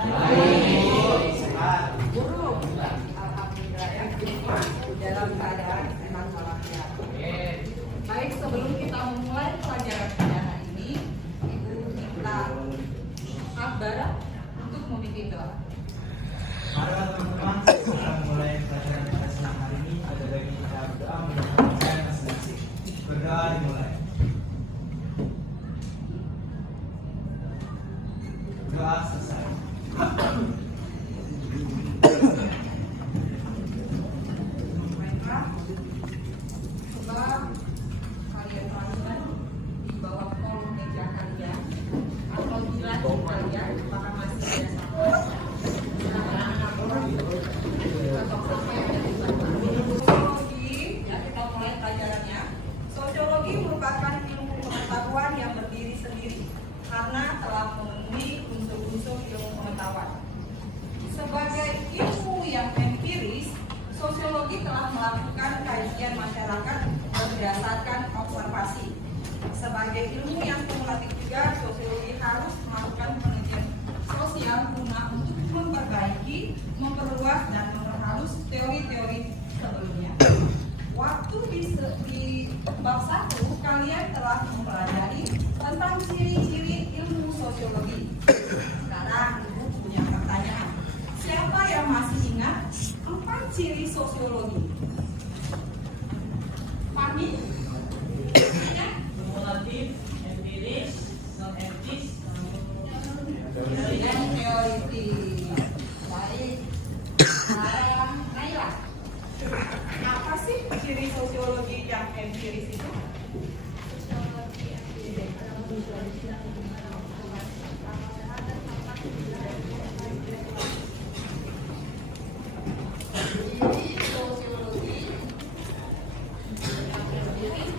Baik. Sehat. Guru, alhamdulillah ya. Dalam keadaan sehat walafiat. Baik, sebelum kita memulai pelajaran pidana ini, Ibu minta Akbar untuk memimpin doa. Mari teman-teman, kita mulai pelajaran kita siang hari ini. Ada baiknya kita berdoa mendoakan masing-masing. Berdoa dimulai. Doa selesai. Baiklah, coba kalian tuliskan di bawah kolom meja kalian. Apabila kalian apakah masih ada sosiologi, ya kita mulai pelajarannya. Sosiologi merupakan ilmu pengetahuan yang berdiri sendiri karena telah memenuhi unsur-unsur ilmu pengetahuan. Sebagai ilmu yang empiris, sosiologi telah melakukan kajian masyarakat berdasarkan observasi. Sebagai ilmu yang kumulatif juga, sosiologi harus melakukan penelitian sosial guna untuk memperbaiki, memperluas, dan memperhalus teori-teori sebelumnya. Waktu di bab 1, kalian telah mempelajari tentang ciri-ciri ilmu sosiologi. Sekarang Ibu punya pertanyaan. Siapa yang masih ingat 4 ciri sosiologi? Fahmi? Ingat? Kumulatif, empiris, non-empiris, Dan teoritis. Baik. Sekarang Naila. Apa sih ciri sosiologi yang empiris itu? Ciri sosiologi yang empiris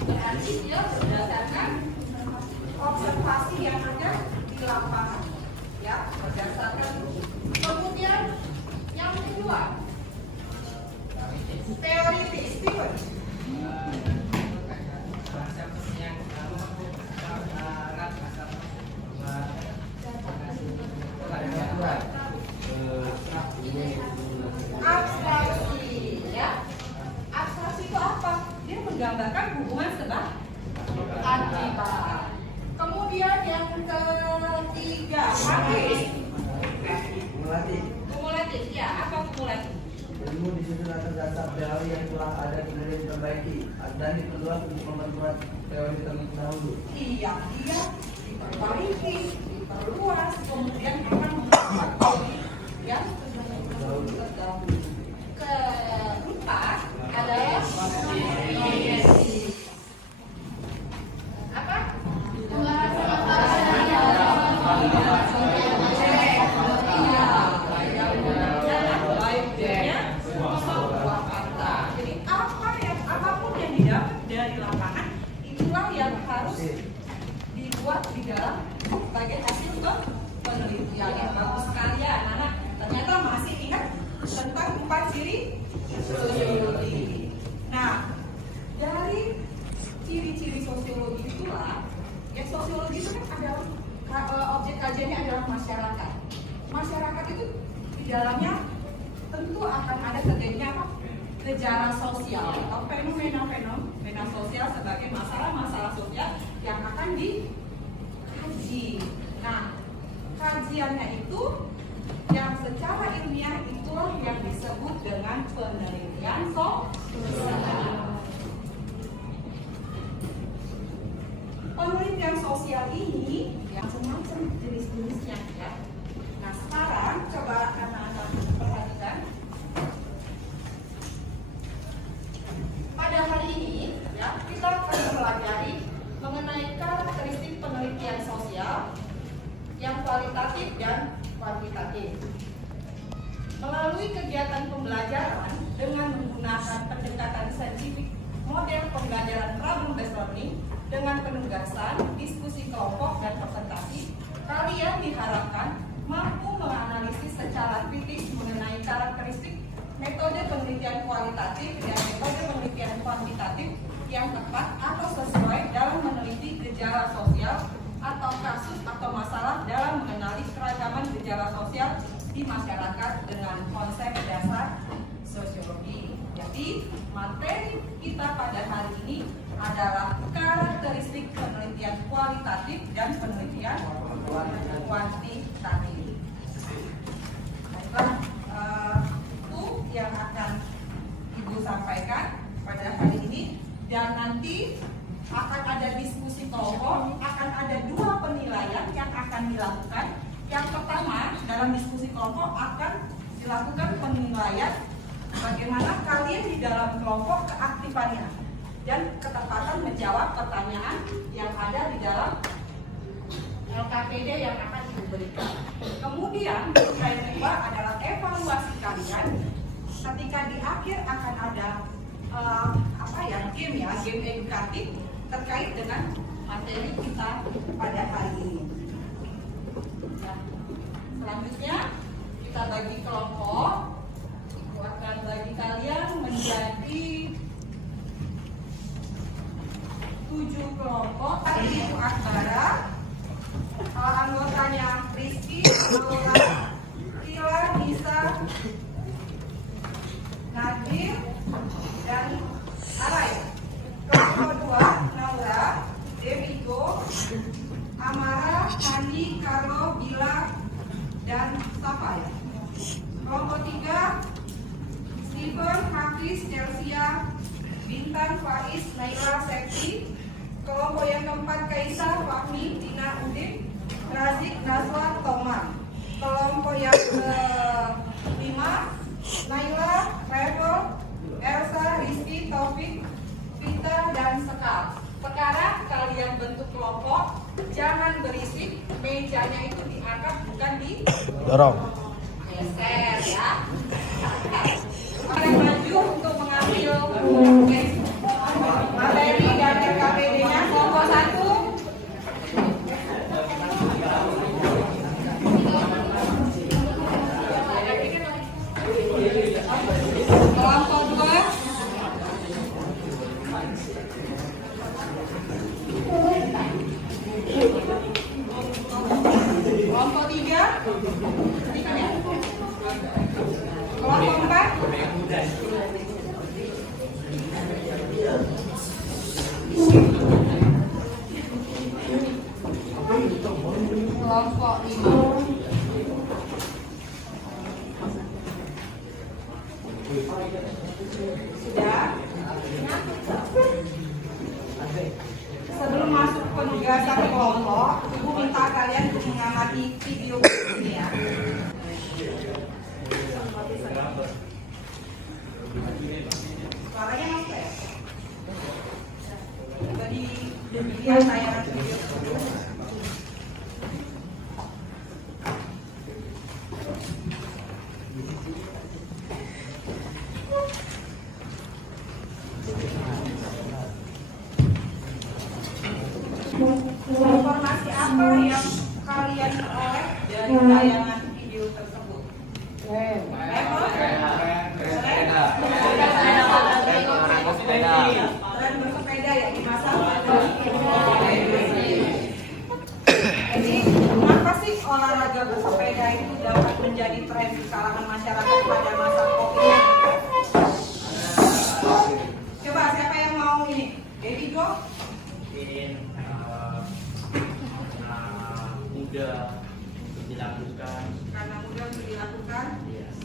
berarti dia berdasarkan observasi yang ada di lapangan, ya, berdasarkan. Kemudian yang kedua, teoritis, Steven. Abstraksi, ya. Abstraksi itu apa? Dia menggambarkan hubungan sebab akibat. Kemudian yang ketiga, Kumulatif. kumulatif. Ya, apa kumulatif? Ilmu disusun atas dasar teori yang telah ada kemudian diperbaiki dan diperluas untuk memperkuat teori terdahulu. Iya, dia diperbaiki, diperluas, kemudian akan memperkuat teori yang terdahulu. Keempat adalah non-empiris. Apa? Jadi apapun yang didapat dari lapangan itulah yang harus dibuat di dalam sebagai hasil penelitian. Yang bagus sekali ya anak-anak. Ternyata masih ingat tentang 4 ciri sosiologi. Nah, dari ciri-ciri sosiologi itulah, ya sosiologi itu kan adalah objek kajiannya adalah masyarakat. Masyarakat itu di dalamnya tentu akan ada terjadinya apa? Gejala sosial atau fenomena sosial sebagai masalah-masalah sosial yang akan dikaji. Nah, kajiannya itu yang secara ilmiah itulah yang disebut dengan penelitian sosial. Penelitian sosial ini yang macam-macam jenis-jenisnya ya. Nah, sekarang coba anak-anak perhatikan. Pada hari ini ya, kita akan mempelajari mengenai karakteristik penelitian sosial yang kualitatif dan kuantitatif. Melalui kegiatan pembelajaran dengan menggunakan pendekatan saintifik model pembelajaran problem based learning dengan penugasan, diskusi kelompok, dan presentasi, kalian diharapkan mampu menganalisis secara kritis mengenai karakteristik metode penelitian kualitatif dan metode penelitian kuantitatif yang tepat atau sesuai dalam meneliti gejala sosial atau kasus atau masalah dalam mengenali keragaman gejala sosial di masyarakat dengan konsep dasar sosiologi. Jadi materi kita pada hari ini adalah karakteristik penelitian kualitatif dan penelitian kuantitatif. Baiklah, itu yang akan Ibu sampaikan pada hari ini, dan nanti akan ada diskusi kelompok, akan ada 2 penilaian yang akan dilakukan. Yang pertama, dalam diskusi kelompok akan dilakukan penilaian bagaimana kalian di dalam kelompok keaktifannya dan ketepatan menjawab pertanyaan yang ada di dalam LKPD yang akan diberikan. Kemudian yang kedua adalah evaluasi kalian. Ketika di akhir akan ada game edukatif terkait dengan materi kita pada hari ini. Nah, selanjutnya kita bagi kelompok. Aku akan bagi kalian menjadi 7 kelompok. Tadi itu Akbara, anggotanya Rizky, Lola, Tila, Nisa, Nadir, dan Arai. Kelompok 2, Naura, Devigo, Amara, Hani, Carlo, Bila, dan Safai. Kelompok 3, Steven, Hafiz, Chelsea, Bintang, Faiz, Naila, Sekti. Kelompok yang keempat, Kaisa, Fahmi, Tina, Udin, Razik, Nazwa, Toma. Kelompok yang ke-5, Naila, Revo, Elsa, Rizky, Taufik, Vita, dan Sekal. Sekarang kalian bentuk kelompok, jangan berisik, mejanya itu diangkat bukan di dorong. geser ya. Kalian maju untuk mengambil materi dan LKPD-nya. Kelompok 1. Kelompok 2. Kelompok 3. Kelompok 4. Kelompok 5. Sudah? Sebelum masuk penugasan kelompok, Ibu minta kalian untuk mengamati video ini ya. Suaranya masuk ya? Jadi demikian saya video tersebut. Informasi apa yang kalian peroleh dari tayangan video tersebut? Tren bersepeda ya di masa jadi kenapa sih olahraga bersepeda itu dapat menjadi tren di kalangan masyarakat pada masa COVID? Coba siapa yang mau ini? Devi Go? Mudah untuk dilakukan. Karena mudah untuk dilakukan. Yes.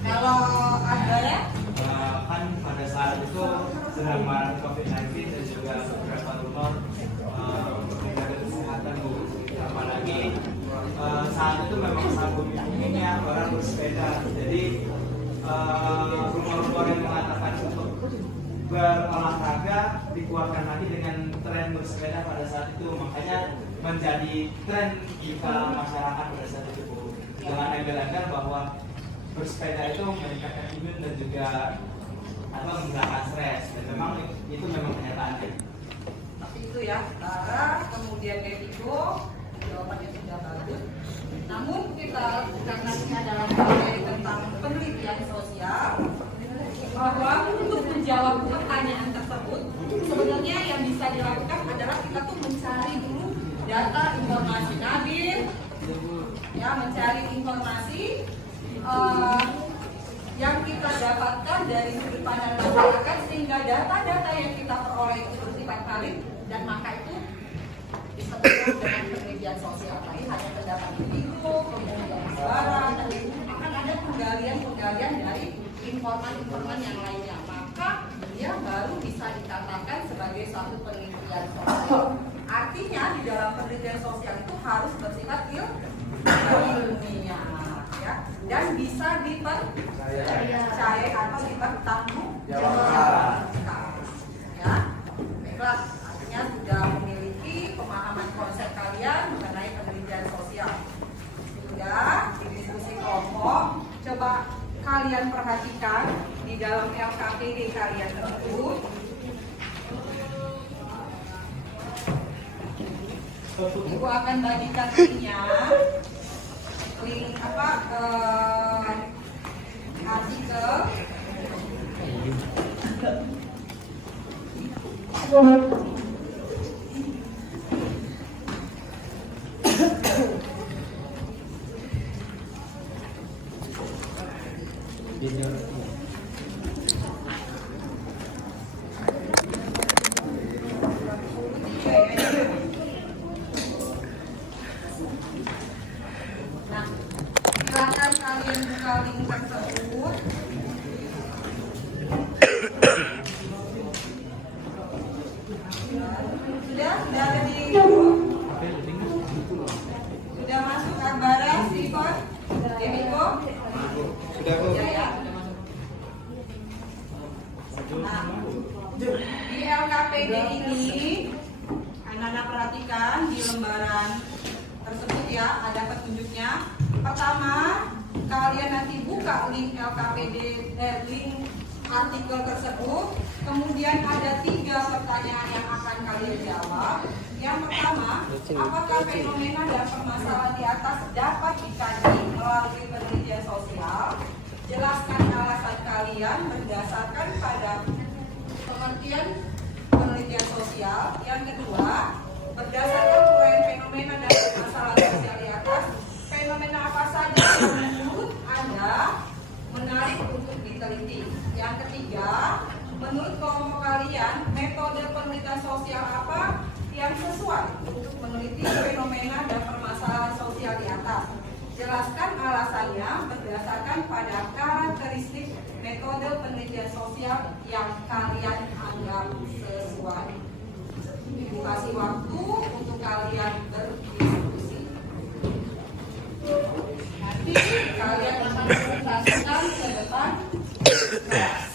Kalau ada ya? Kan pada saat itu sedang marak COVID-19 dan juga beberapa rumor menjaga kesehatan Bu. Apalagi saat itu memang sangat inginnya orang bersepeda. Jadi rumor-rumor yang mengatakan untuk berolahraga dikuatkan lagi dengan tren bersepeda pada saat itu, makanya menjadi tren di kalangan masyarakat pada saat itu Bu. Dengan embel-embel bahwa bersepeda itu meningkatkan imun dan juga menghilangkan stres, dan memang itu memang kenyataannya. Tapi itu ya, Tara, kemudian Devigo, jawabannya sudah bagus. Namun kita karena ini adalah materi tentang penelitian sosial, bahwa untuk menjawab pertanyaan tersebut sebenarnya yang bisa dilakukan adalah kita tuh mencari dulu data informasi Nabil, ya ya, mencari informasi yang kita dapatkan dari sudut pandang masyarakat, sehingga data-data yang kita peroleh itu bersifat valid, dan maka itu disebut dengan penelitian sosial. Tadi hanya terdapat individu, kemudian suara, tapi akan ada penggalian dari informan-informan yang lainnya, maka dia baru bisa dikatakan sebagai suatu penelitian sosial. Artinya di dalam penelitian sosial itu harus bersifat ilmiah, ya, dan bisa dipercaya atau dipertanggungjawabkan. Ya, baiklah, artinya sudah memiliki pemahaman konsep kalian mengenai penelitian sosial. Sehingga di diskusi kelompok, coba kalian perhatikan di dalam LKPD kalian tersebut. Ibu akan bagikan linknya, link artikel. Nah, silakan kalian buka link tersebut. Sudah ada di grup? Sudah masuk Akbara, Stephen, Demiko? Sudah kok. Ya, sudah masuk. Nah, di LKPD ini, anak-anak perhatikan di lembaran tersebut ya, ada petunjuknya. Pertama, kalian nanti buka link LKPD, link artikel tersebut. Kemudian ada 3 pertanyaan yang akan kalian jawab. Yang pertama, apakah fenomena dan permasalahan di atas dapat dikaji melalui penelitian sosial? Jelaskan alasan kalian berdasarkan pada pengertian penelitian sosial. Yang kedua, berdasarkan uraian fenomena dan permasalahan sosial di atas, fenomena apa saja yang menurut Anda menarik untuk diteliti? Yang ketiga, menurut kelompok kalian, metode penelitian sosial apa yang sesuai untuk meneliti fenomena dan permasalahan sosial di atas? Jelaskan alasannya berdasarkan pada karakteristik metode penelitian sosial yang kalian anggap sesuai. Ibu kasih waktu untuk kalian berdiskusi. Nanti kalian akan presentasikan ke depan kelas.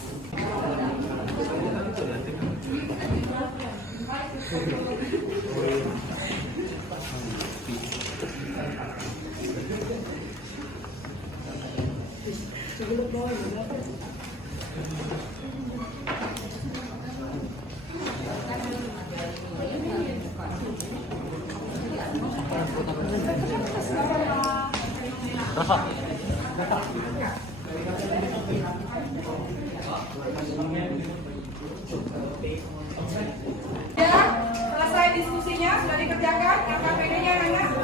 Ya, selesai diskusinya, sudah dikerjakan LKPD-nya, anak?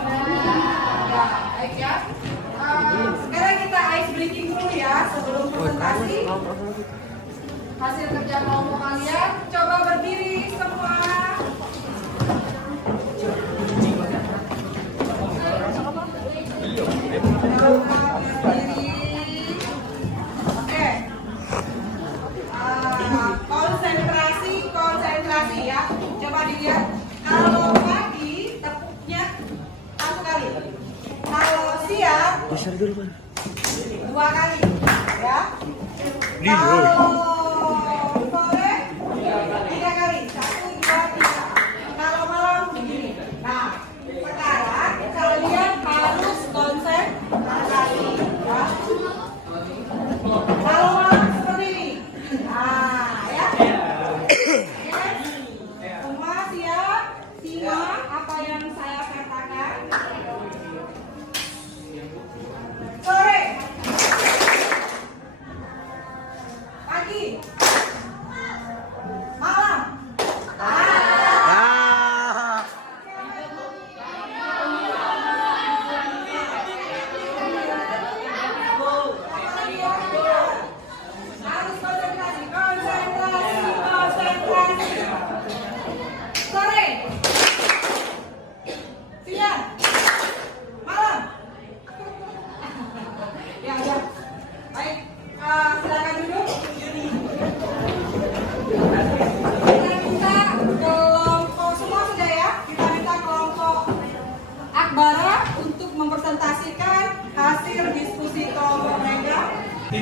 Ya, baik ya. Sekarang kita ice breaking dulu ya sebelum presentasi. Hasil kerja kelompok kalian, coba berdiri semua. Oke. Konsentrasi ya. Coba dilihat. Kalau pagi tepuknya 1 kali. Kalau siang 2 kali ya. Kalau sore 3 kali. 1, 2, 3. Kalau malam begini. Nah, sekarang kalian harus konsentrasi ya. Kalau malam seperti ini. Nah, ya. Semua siap? Simak apa yang saya katakan. Sore, pagi,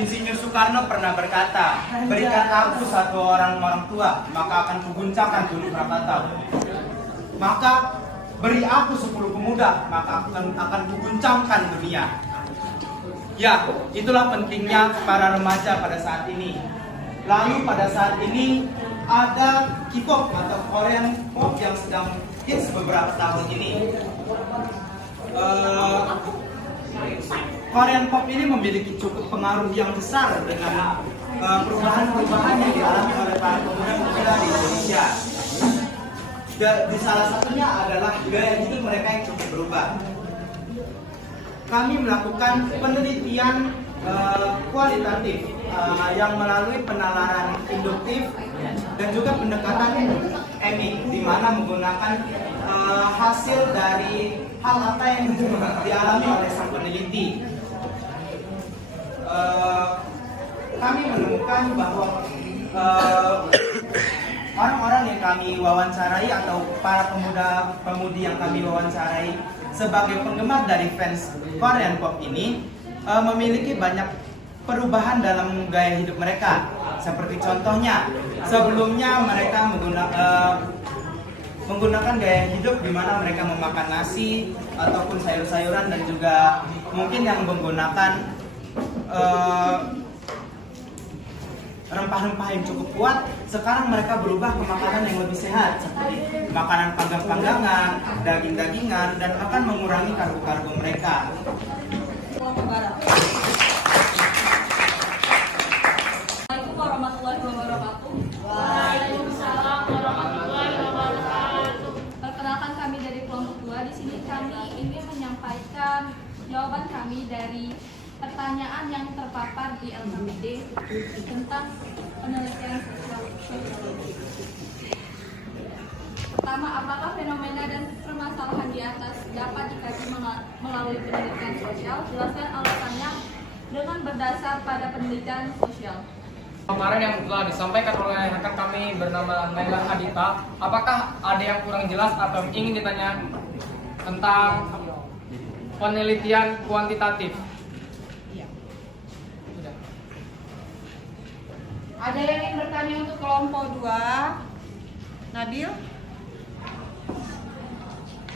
Insinyur Soekarno pernah berkata, berikan aku satu orang tua, maka akan kuguncangkan gunung Krakatau. Maka beri aku 10 pemuda, maka akan kuguncangkan dunia. Ya, itulah pentingnya para remaja pada saat ini. Lalu pada saat ini ada K-pop atau Korean pop yang sedang hits beberapa tahun ini. Korean pop ini memiliki cukup pengaruh yang besar dengan perubahan-perubahan yang dialami oleh para pemuda-pemuda di Indonesia. Di salah satunya adalah gaya hidup mereka yang cukup berubah. Kami melakukan penelitian kualitatif yang melalui penalaran induktif dan juga pendekatan emik, di mana menggunakan hasil dari hal apa yang dialami oleh sang peneliti. Kami menemukan bahwa orang-orang yang kami wawancarai atau para pemuda-pemudi yang kami wawancarai sebagai penggemar dari fans Korean pop ini memiliki banyak perubahan dalam gaya hidup mereka. Seperti contohnya, sebelumnya mereka menggunakan gaya hidup di mana mereka memakan nasi ataupun sayur-sayuran dan juga mungkin yang menggunakan rempah-rempah yang cukup kuat. Sekarang mereka berubah ke makanan yang lebih sehat, seperti makanan panggang-panggangan, daging-dagingan, dan akan mengurangi karbo-karbo mereka. Assalamualaikum warahmatullahi wabarakatuh. Waalaikumsalam warahmatullahi wabarakatuh. Perkenalkan, kami dari kelompok 2. Di sini kami ingin menyampaikan jawaban kami dari pertanyaan yang terpapar di LKPD tentang penelitian sosiologi. Pertama, apakah fenomena dan permasalahan di atas dapat dikaji melalui penelitian sosial? Jelaskan alasannya dengan berdasar pada penelitian sosial. Kemarin yang telah disampaikan oleh rekan kami bernama Naila Adita, apakah ada yang kurang jelas atau ingin ditanya tentang penelitian kuantitatif? Ada yang ingin bertanya untuk kelompok 2? Nabil?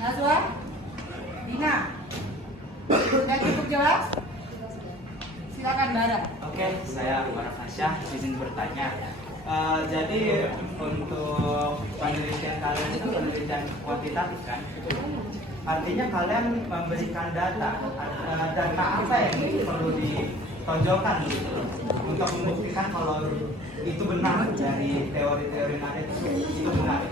Nazwa? Dina? Sudah cukup jelas? Silakan Bara. Oke, saya Barak Nasyah, izin bertanya. Jadi untuk penelitian kalian itu penelitian kuantitatif kan? Artinya kalian memberikan data apa yang perlu ditonjolkan gitu untuk membuktikan kalau itu benar dari teori-teori yang ada itu benar.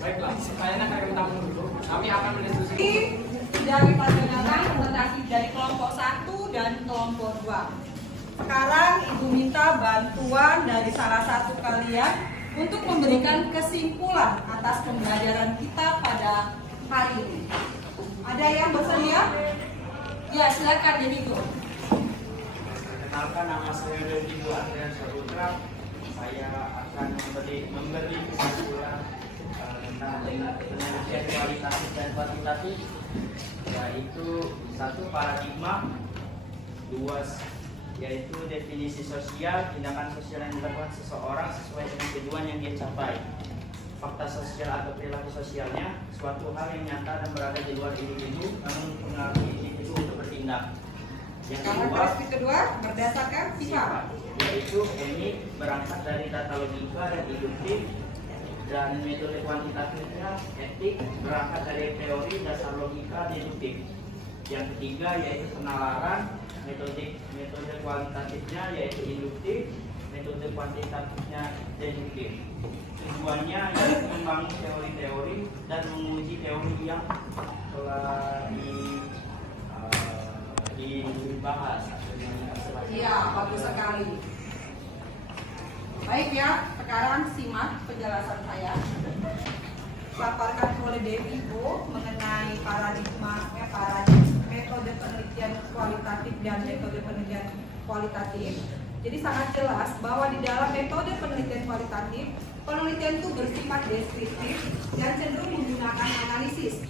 Baiklah, kalian akan minta dulu. Kami akan mendiskusi Dari pandangan presentasi dari kelompok 1 dan kelompok 2. Sekarang Ibu minta bantuan dari salah satu kalian untuk memberikan kesimpulan atas pembelajaran kita pada hari ini. Ada yang bersedia? Ya, silakan jadi Ibu. Perkenalkan, nama saya Ibu Andreas Saputra. Saya akan memberi kesimpulan tentang penelitian kualitatif dan kuantitatif, yaitu 1 paradigma, 2 yaitu definisi sosial, tindakan sosial yang dilakukan seseorang sesuai dengan tujuan yang dia capai. Fakta sosial atau perilaku sosialnya, suatu hal yang nyata dan berada di luar individu namun mempengaruhi individu untuk bertindak. Yang Karakteristik kedua berdasarkan sifat, yaitu ini berangkat dari data logika dan induktif, dan metode kuantitatifnya etik berangkat dari teori dasar logika deduktif. Yang ketiga yaitu penalaran, metode kualitatifnya yaitu induktif, metode kuantitatifnya deduktif. Tujuannya yaitu membangun teori-teori dan menguji teori yang telah dibahas. iya bagus sekali. Baik ya, sekarang simak penjelasan saya. Paparkan oleh Dewi Ibu mengenai metode penelitian kualitatif dan metode penelitian kualitatif. Jadi sangat jelas bahwa di dalam metode penelitian kualitatif, penelitian itu bersifat deskriptif dan cenderung menggunakan analisis.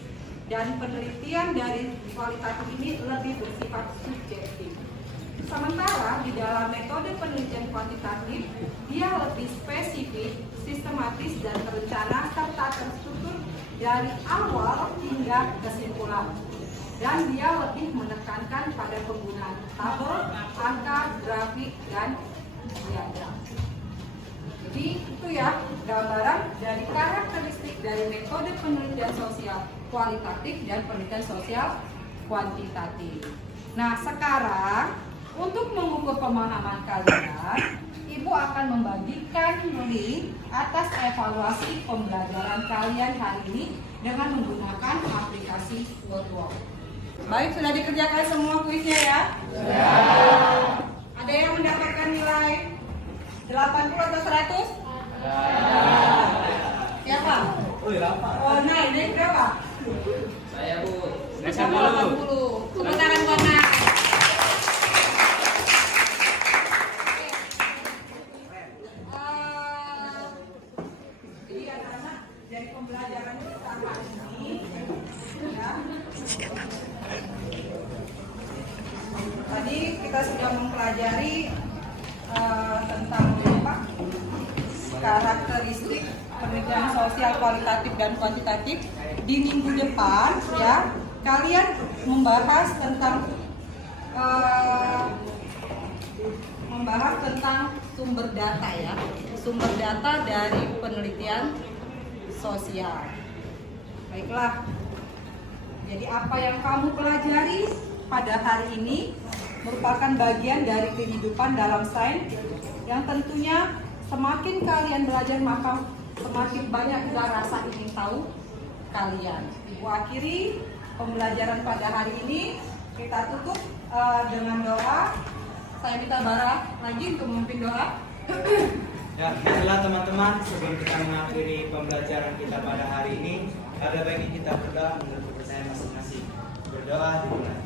Dan penelitian dari kualitatif ini lebih bersifat subjektif. Sementara di dalam metode penelitian kuantitatif, dia lebih spesifik, sistematis, dan terencana serta terstruktur dari awal hingga kesimpulan. Dan dia lebih menekankan pada penggunaan tabel, angka, grafik, dan diagram. Jadi itu ya gambaran dari karakteristik dari metode penelitian sosial kualitatif dan penelitian sosial kuantitatif. Nah sekarang untuk mengukur pemahaman kalian, Ibu akan membagikan link atas evaluasi pembelajaran kalian hari ini dengan menggunakan aplikasi Wordwalk. Baik, sudah dikerjakan semua kuisnya ya? Ya. Ada yang mendapatkan nilai 80 atau 100? Siapa? Oh, naik berapa? Saya Bu. Saya 80. Tepuk tangan buat Nak. Jadi anak-anak dari pembelajaran kita hari ini ya. Tadi kita sudah mempelajari tentang apa? Karakteristik penelitian sosial kualitatif dan kuantitatif. Di minggu depan ya kalian membahas tentang sumber data ya, sumber data dari penelitian sosial. Baiklah, jadi apa yang kamu pelajari pada hari ini merupakan bagian dari kehidupan dalam sains yang tentunya semakin kalian belajar maka semakin banyak juga rasa ingin tahu kalian. Ibu akhiri pembelajaran pada hari ini. Kita tutup dengan doa. Saya minta Bara lagi untuk memimpin doa. Ya, baiklah teman-teman, sebelum kita mengakhiri pembelajaran kita pada hari ini, ada baiknya kita berdoa menurut kepercayaan masing-masing. Berdoa dimulai.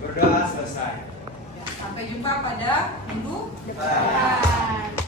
Berdoa selesai. Sampai jumpa pada minggu depan.